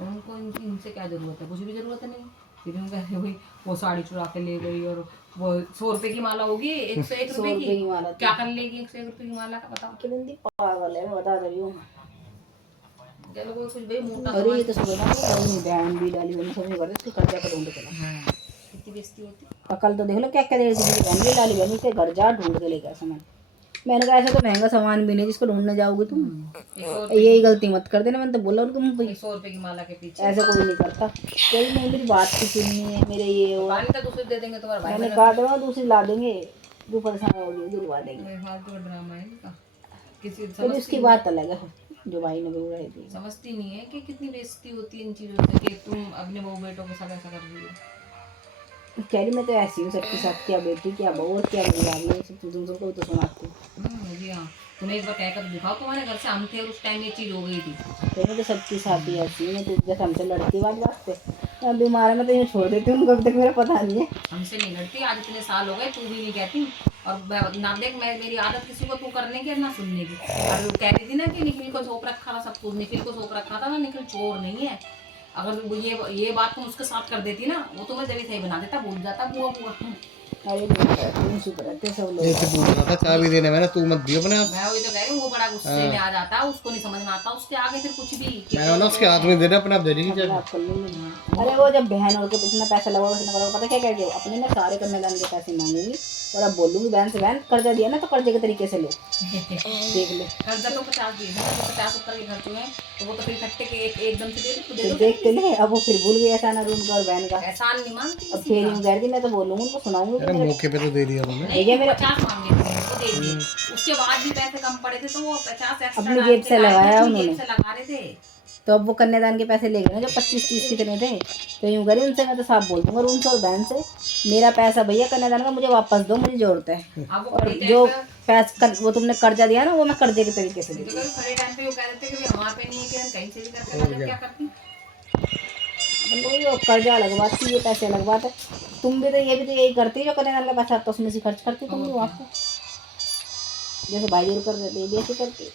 उनको इनसे क्या ज़रूरत है, कुछ भी ज़रूरत नहीं। फिर उनका वही वो साड़ी चुरा के ले गई, और वो 100 रुपए की माला होगी, 101 रुपए की माला क्या कर लेगी 101 रुपए की माला का, बताओ। कितनी पागल है, मैं बता रही हूँ। चलो कोई कुछ भाई मोटा, अरे ये तो सब बहन भी डाली मैंने समझ कर इसके कर्जा का ढूंढ के ला। कितनी बेइज्जती होती। अकल तो देख लो क्या क्या दे रही थी, बहन भी डाली बहन उसके घर जा ढूंढ के लेकर सामान। मैंने कहा ऐसा तो महंगा सामान भी नहीं जिसको ढूंढने जाओगे तुम। यही गलती मत कर देना, मैंने तो बोला तुम 100 रुपए की माला के पीछे ऐसा कोई नहीं करता। कोई नहीं, मेरी बात की सुननी है मेरे ये वो दूसरी दे देंगे तुम्हारा भाई, मैंने कहा दूंगा दूसरी ला देंगे, जो परेशान होगी दिलवा देंगे। फालतू ड्रामा है इनका, किसी तो उसकी बात अलग है जो भाई ने बोल रही थी। समझती नहीं है कि कितनी बेइज्जती होती है इन चीज़ों से, कि तुम अपने बहू बेटों के साथ ऐसा कर रही हो। कह रही मैं तो ऐसी हूँ सबके साथ, क्या बेटी क्या बहू और क्या बुला रही है, सब तुम सबको तो सुनाती हूँ। जी हाँ, तुम्हें एक बार कहकर दिखाओ, तुम्हारे घर से हम थे और उस टाइम ये चीज़ हो गई थी। तो मैं तो सबकी साथ ही ऐसी हूँ, मैं तो जैसे हमसे लड़ती बात पे, मैं बीमार है मैं तो ये छोड़ देती हूँ उनको, अभी तक मेरा पता नहीं है। हमसे नहीं लड़ती, आज इतने साल हो गए, तू भी नहीं कहती। और ना देख, मैं मेरी आदत किसी को तू करने की है ना सुनने की। और वो कह रही थी ना कि निखिल को सौंप रखा था सब कुछ, निखिल को सौंप रखा था ना, निखिल चोर नहीं है। अगर वो ये बात तुम उसके साथ कर देती ना, वो तुम्हें जब सही बना देता, भूल जाता बुआ बुआ। अरे तुम चुप रहते सब लोग। जैसे पूछ रहा था चाबी देने में ना, तू मत दियो अपने आप। मैं वही तो कह रही हूँ, वो बड़ा गुस्से में आ जाता है, उसको नहीं समझ में आता उसके आगे फिर कुछ भी। मैं ना उसके हाथ में देना, अपने आप दे देगी चाबी। अरे वो जब बहन और के इतना पैसा लगा इतना करोगे, पता क्या कह अपने ना सारे कन्यादान के पैसे मांगूंगी, और अब बोलूंगी बहन से, बहन कर्जा दिया ना तो कर्जे के तरीके से लो। देख ले, कर्जा तो 50 दिए थे, तो 50 70 के खर्च हुए, तो वो तो फिर इकट्ठे के एकदम से दे दो। देखते ले, अब वो फिर भूल गई एहसान रूम का और बहन का एहसान नहीं मांगती। अब फिर यूं कह रही मैं तो बोलूंगी उनको, सुनाऊंगी। अरे मौके पे तो दे दिया तुमने। देखिए मेरे 50 मांगे थे, उनको दे दिए, उसके बाद भी पैसे कम पड़े थे तो वो 50 एक्स्ट्रा अपनी जेब से लगाया उन्होंने, जेब से लगा रहे थे। तो अब वो कन्यादान के पैसे ले गए ना जो 25-30 कितने थे, तो यूँ करी उनसे, मैं तो साफ बोल दूंगा उनसे और बहन से, मेरा पैसा भैया कन्यादान का मुझे वापस दो, मुझे जरूरत है। और जो पैसा वो तुमने कर्जा दिया ना, वो मैं कर्जे के तरीके से दूंगी। खड़े टाइम पे वो कह देते कि हमारे पे नहीं है कि हम कहीं से भी करते, क्या करती वो कर्जा अलग बात थी, ये पैसे अलग बात है। तुम भी तो ये भी तो यही करती जो कन्यादान का पैसा तो उसमें से खर्च करती तुम भी वहाँ पे, जैसे भाई और कर देते ये ऐसे करती।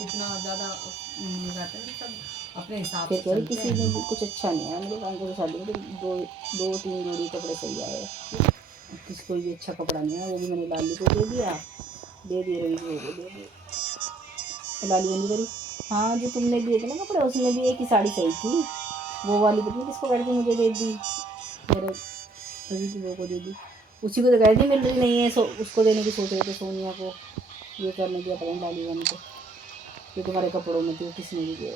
इतना ज़्यादा रहते हैं सब अपने हिसाब से चलते किसी में भी कुछ अच्छा नहीं है। मेरे कांटे की शादी में तो 2-3 जोड़ी कपड़े सही आए, किसी कोई भी अच्छा कपड़ा नहीं है, वो भी मैंने लाली को दे दिया, रवि को दे दिया, लाली बंदी करी। हाँ जो तुमने दिए थे ना कपड़े, उसमें भी एक ही साड़ी सही थी, वो वाली पता नहीं किसको कह दी, मुझे दे दी, मेरे रवि की वो को दे दी, उसी को तो कह दी मिल रही नहीं है, उसको देने की सोच रहे थे सोनिया को, ये करने दिया पता नहीं लाली बंदी को, ये तुम्हारे कपड़ों में थी किसी ने भी दिए,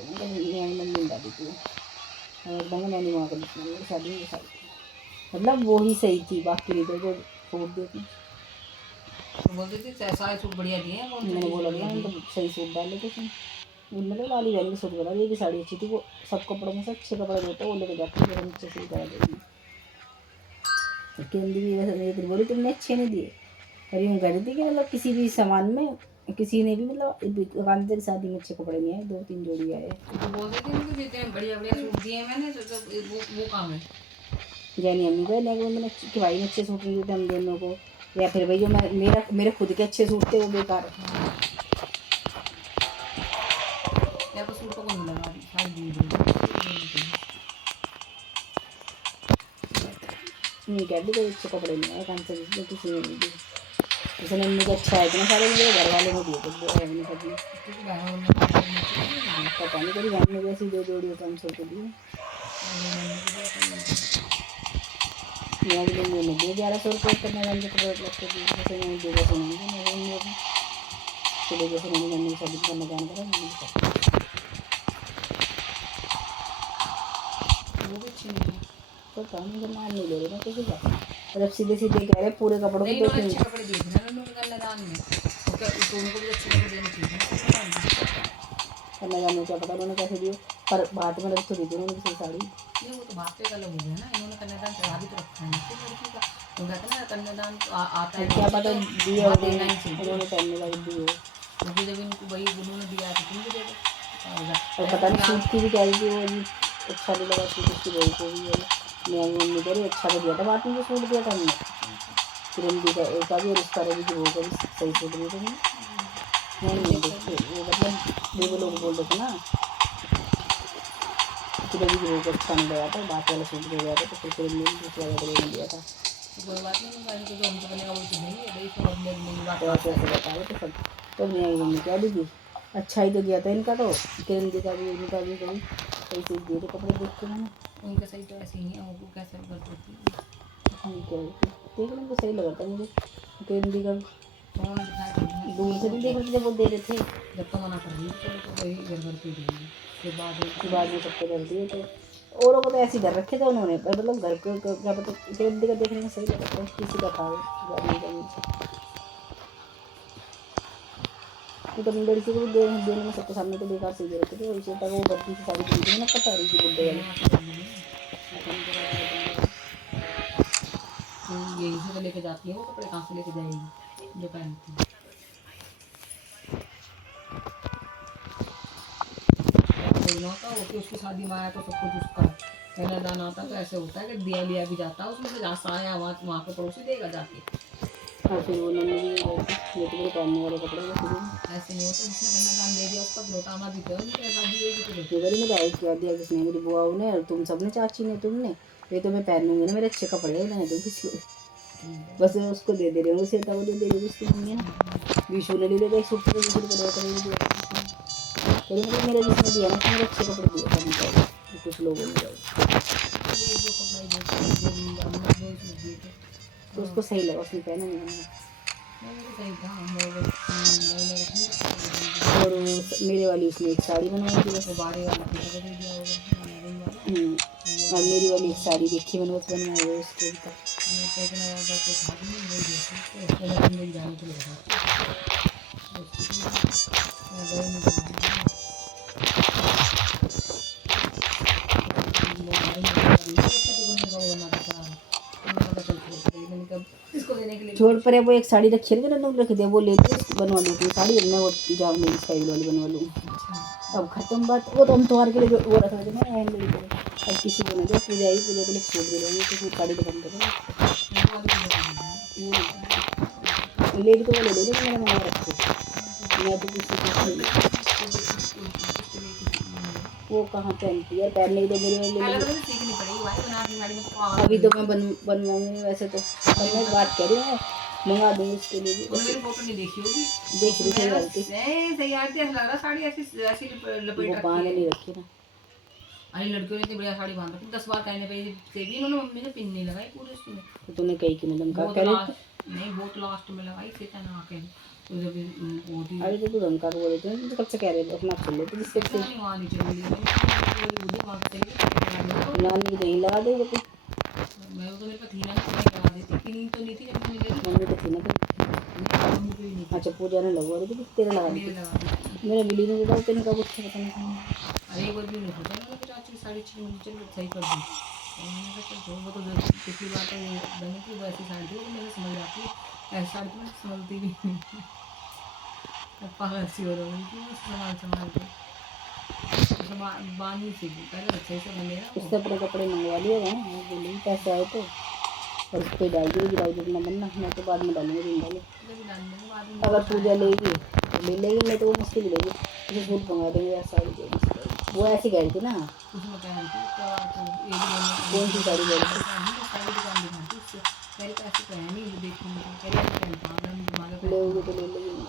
मम्मी डाली थी और बहन मैंने वहाँ कर दी शादी में साड़ी, मतलब वो ही सही थी, बाकी नहीं तो छोड़ देती। तो बोलती थी सारे सूट बढ़िया दिए हैं, मैंने बोला तो सही सूट डाले थे तुम, उनमें तो लाली बहन की सूट बना, ये भी साड़ी अच्छी थी, वो सब कपड़ों में से अच्छे कपड़े देते वो लेके जाते हैं, नीचे से करा देगी। केंद्र भी वैसे मेरी बोली तुमने अच्छे नहीं दिए, और यूँ कह रही थी कि मतलब किसी भी सामान में किसी ने भी मतलब कांते की शादी में अच्छे कपड़े नहीं आए, 2-3 जोड़ी आए, तो बोल रही थी उनको जितने बढ़िया बढ़िया सूट दिए मैंने, तो वो काम है जैनी अम्मी को लेकिन मैंने कि भाई ने अच्छे सूट नहीं देते हम दोनों को, या फिर भाई जो मेरे खुद के अच्छे सूट थे वो बेकार है, या तो सूटों को नहीं लगा रही नहीं कह दी कोई अच्छे कपड़े नहीं आए कांते की किसी ने नहीं दिए, उसने मुझे अच्छा है इतना सारे मुझे घर वाले ने दिए थे, बहन ने दिए, पता नहीं कभी बहन ने जैसी 2 जोड़ी 500 के दिए, मेरा भी मैंने दिए 1100 रुपये करने वाले कपड़े लगते थे, जैसे मैंने दिए जैसे नहीं दिए, चले जैसे मैंने मम्मी शादी करना जान करा वो भी अच्छी नहीं तो काम मान नहीं ले रहे ना किसी का, मतलब सीधे सीधे कह रहे पूरे कपड़ों को 2-3 अच्छे कपड़े दिए थे ना उन्होंने कन्यादान में, तो क्या उनको भी अच्छे कपड़े देने चाहिए, कन्यादान में क्या पता उन्होंने कैसे दिए, पर बात में रख तो दी थी उन्होंने किसी साड़ी नहीं, वो तो बात पे अलग हो गया ना, इन्होंने कन्यादान चढ़ा भी तो रखा है लड़की का, तो कहते हैं ना कन्यादान आता है क्या पता दिए और देना ही चाहिए, उन्होंने पहनने वाली दी हो, क्योंकि जब इनको वही उन्होंने दिया तो तुम भी दे दो, और पता नहीं सूट की भी कह रही थी वो भी अच्छा भी लगा सूट उसकी बहू को भी, मेरी मम्मी कह रही अच्छा तो दिया था, बात में जो सूट दिया था हमने, किरण दी का एक का भी और उसका रवि की बहू का भी सही सूट दिया था, नहीं देखो वो मतलब वो लोग बोल रहे थे ना कि कभी भी वो अच्छा नहीं लगा था, बात वाला सूट हो गया था तो फिर मेरी दूसरा वाला दिया था। कोई बात नहीं, गाड़ी को जो हमको बनेगा वो चुनेंगे भाई, इसमें बदले बदले बात तो ऐसे ऐसे बता रहे थे सब। तो मैं मम्मी क्या दीदी अच्छा ही तो दिया था इनका, तो किरण दी का भी उनका भी कहीं सही से दिए थे कपड़े देख के मैंने। उनके सही तो ऐसे ही है, वो कैसे कर देती देख लें तो सही लगा था मुझे किरण दी का भी। उन्होंने दिखाया था नहीं, दूर से नहीं देख रहे थे जब वो दे रहे थे, जब तो मना कर रही थी चलो तो वही घर घर पे ही देंगे, उसके बाद में सबको कर दिए थे। औरों को तो ऐसे ही घर रखे थे उन्होंने, पर मतलब घर को क्या पता किरण दी का देखने में सही लगा था, किसी का था वो गाड़ी का नीचे। तो अपनी लड़की को भी देने में सबके सामने तो बेकार से दे रखे थे, वैसे तक वो बच्ची की साड़ी खरीदी ना पता रही थी बुड्ढे वाली। तो यही से तो लेके जाती है वो कपड़े, कहाँ से लेके जाएगी जो पहनती है। बोलना होता वो कि उसकी शादी में आया तो सब कुछ उसका पहना दाना आता, तो ऐसे होता है कि दिया लिया भी जाता है उसमें से, जहाँ से आया वहाँ के पड़ोसी देगा जाके। और फिर उन्होंने भी ये तो पहनने वाले कपड़े वो फिर ऐसे नहीं होता, जिसने कन्या दान दे दिया उसका लौटाना भी तो है, उनकी शादी होगी तो ये बड़ी मेरा एक क्या दिया किसने, मेरी बुआओं ने और तुम सबने, चाची ने, तुमने, ये तो मैं पहनूंगी ना, मेरे अच्छे कपड़े हैं मैंने तो किसी को बस उसको दे रहे हो, उसे तब दे रही हो उसकी मम्मी ना विशु ने ले लिया एक सूट विशु को दिया तो मतलब मेरे जिसने दिया ना मेरे अच्छे कपड़े दिए करने चाहिए कुछ लोगों ने तो उसको सही लगा, उसने पहना नहीं। और मेरे वाली उसने एक साड़ी बनवाई थी बस, और मेरी वाली एक साड़ी देखी मैंने बस बनवाई है उसके छोड़ पर है वो एक साड़ी रखी है ना रख दिया, वो ले बनवा लेती साड़ी, मैं वो जाओ मेरी स्टाइल वाली बनवा लूँगी। अब खत्म बात, वो तो हम त्योहार के लिए वो रखा था ना अब किसी को ना दे, पूजा ही पूजा के लिए छोड़ दे रहे हैं तो साड़ी दुकान पर ले तो वो ले लो मैंने मंगा रखे, मैं तो किसी वो कहाँ पहनती है पहनने तो मेरे अभी तो मैं बनवाऊंगी वैसे तो, मैं बात कर रही हूँ मंगा दूँगी उसके लिए भी। मैंने फोटो नहीं देखी होगी, देख रही सही आती सही आती है, लग रहा साड़ी ऐसी ऐसी लपेट बांध नहीं रखी ना। अरे लड़कियों ने इतनी बढ़िया साड़ी बांध रखी, 10 बार कहने पे से भी इन्होंने मम्मी ने पिन नहीं लगाई पूरे उसमें। तो तूने कही कि मैं धमका कर नहीं बहुत लास्ट में लगाई थी ना के तो जब वो थी। अरे तो धमका को बोले थे तो कब से कह रहे थे अपना सुन ले तो जिससे नहीं वहाँ नीचे बोली नानी नहीं लगा दे वो मैं तो मेरे पास थी ना लगा देती, पिन तो नहीं थी जब मैंने ले मम्मी तो थी ना। अच्छा पूजा ने लगवा दी थी तेरा लगा दी मेरे मिली ने बताओ तेने का कुछ पता नहीं। अरे एक बार भी नहीं सोचा मैंने चाची साड़ी अच्छी मुझे चल सही कर दी, मैंने कहा चल वो तो पिछली बार तो बनी थी वो ऐसी साड़ी थी वो मुझे समझ आती है, ऐसी साड़ी तो मैं समझती भी नहीं, पागल सी हो रही थी संभाल के बांध नहीं सीखी पहले अच्छे से बने ना। उससे अपने कपड़े मंगवा लिए हैं बोले पैसे आए तो और उस पर डाल दिए गिराई जितना बनना, मैं तो बाद में डालूंगी दिन डाले अगर पूजा लेगी तो ले लेगी, नहीं तो वो मुश्किल लेगी मुझे सूट मंगा देंगे या साड़ी वो ऐसी कह रही थी ना। कौन सी साड़ी कह रही लेगी तो ले लेगी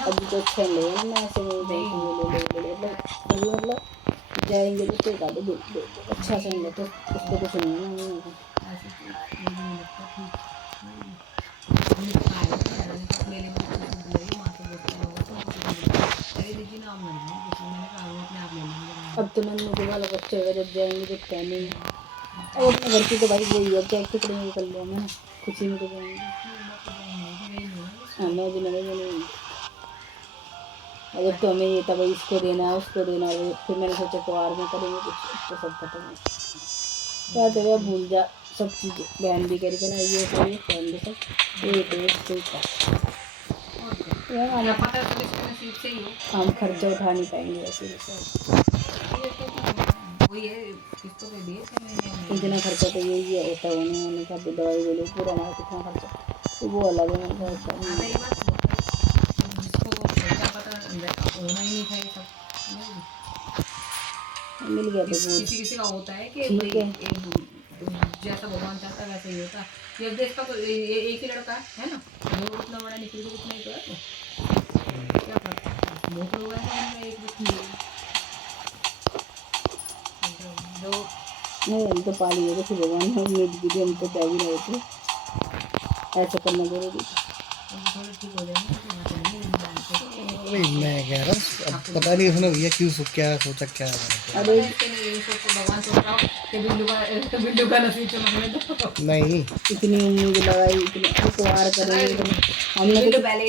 अभी तो अच्छा नहीं लगेगा ना ऐसे ले मतलब जाएंगे तो कोई गाड़ी अच्छा से नहीं तो उसको कुछ नहीं है अब तो नन्नू वाला बच्चे वगैरह जब जाएंगे जब पहनेंगे अब अपने घर की तो भाई वही है क्या कितने में कर लिया मैंने खुशी में तो जाएंगे। हाँ मैं भी नहीं अगर तो हमें ये था भाई इसको देना है उसको देना है, फिर मैंने सोचा त्योहार में करेंगे कुछ तो सब खत्म है क्या तो भूल जा सब चीज़ें बहन भी करी चला ये बहन भी सब ये हम खर्चा उठा नहीं पाएंगे वैसे इतना खर्चा तो यही है होता होने का दवाई बोलो पूरा हमारा कितना खर्चा तो वो अलग है मिल गया तो वो किसी किसी का होता है कि ठीक भाई है। जैसा भगवान चाहता है वैसा ही होता है। जब देश का तो एक ही लड़का है ना, वो उतना बड़ा निकल तो उतना ही तो है, तो क्या करता है, बहुत लोग ऐसे हैं एक व्यक्ति जो नहीं, हम तो पाली गए थे भगवान ने उम्मीद की थी, हम तो क्या भी रहे थे ऐसा करना जरूरी था। थोड़े ठीक हो जाएंगे तो वहाँ चलेंगे इंसान अरे मैं कह रहा हूँ अब पता नहीं उसने भैया क्यों क्या सोचा क्या है। अरे यही सोच तो भगवान सोच रहा हो कि बिल्लू का नसीब चमकने दो। नहीं इतनी उम्मीद लगाई, इतनी कुआर करेंगे, हमने तो बिल्लू पहले